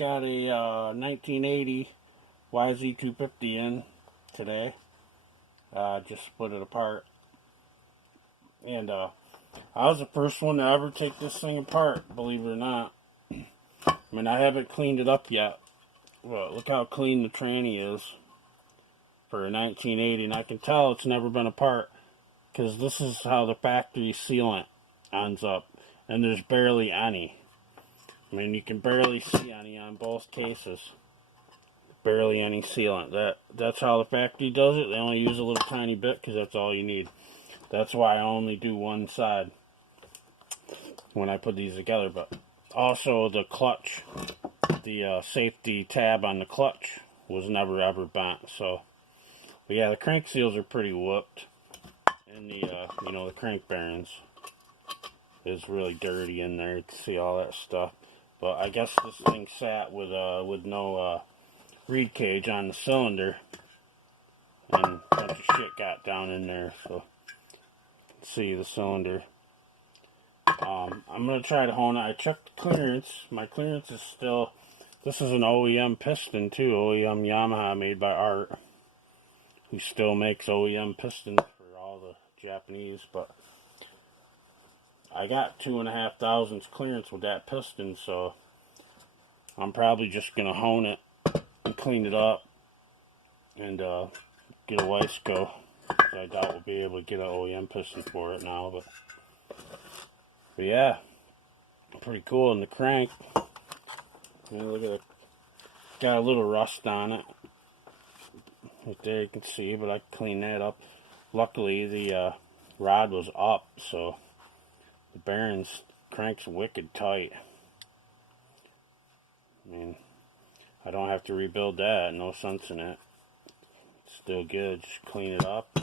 got a 1980 YZ250 in today. Just split it apart. And I was the first one to ever take this thing apart, believe it or not. I mean, I haven't cleaned it up yet. Well, look how clean the tranny is for a 1980. And I can tell it's never been apart, because this is how the factory sealant ends up. And there's barely any. I mean, you can barely see any on both cases. Barely any sealant. That's how the factory does it. They only use a little tiny bit because that's all you need. That's why I only do one side when I put these together. But also the clutch, the safety tab on the clutch was never ever bent. So, but yeah, the crank seals are pretty whooped, and the the crank bearings is really dirty in there. You can see all that stuff. But I guess this thing sat with no reed cage on the cylinder, and a bunch of shit got down in there. So see the cylinder. I'm gonna try to hone it. I checked the clearance. My clearance is still. This is an OEM piston too. OEM Yamaha, made by Art, who still makes OEM pistons for all the Japanese. But I got 2.5 thousandths clearance with that piston, so I'm probably just gonna hone it and clean it up and get a Wiseco. I doubt we'll be able to get an OEM piston for it now, but yeah, pretty cool. And the crank, look at it, got a little rust on it right there, you can see, but I cleaned that up. Luckily the rod was up, so the bearings, crank's wicked tight. I mean, I don't have to rebuild that, no sense in it. It's still good, just clean it up.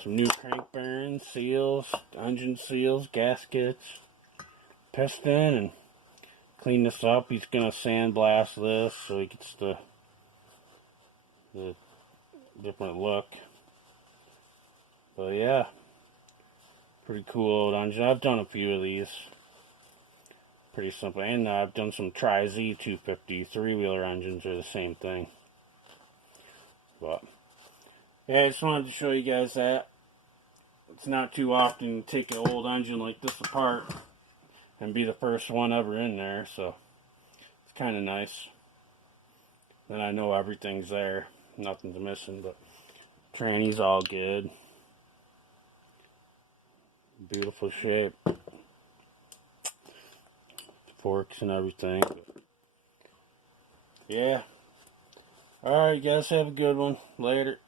Some new crank bearings, seals, engine seals, gaskets, piston, and clean this up. He's gonna sandblast this so he gets the different look. But yeah, pretty cool old engine. I've done a few of these. Pretty simple. And I've done some YZ250 three-wheeler engines, are the same thing. But yeah, I just wanted to show you guys that. It's not too often to take an old engine like this apart and be the first one ever in there, so it's kind of nice. Then I know everything's there, nothing's missing, but tranny's all good. Beautiful shape. Forks and everything. But yeah. Alright, you guys have a good one. Later.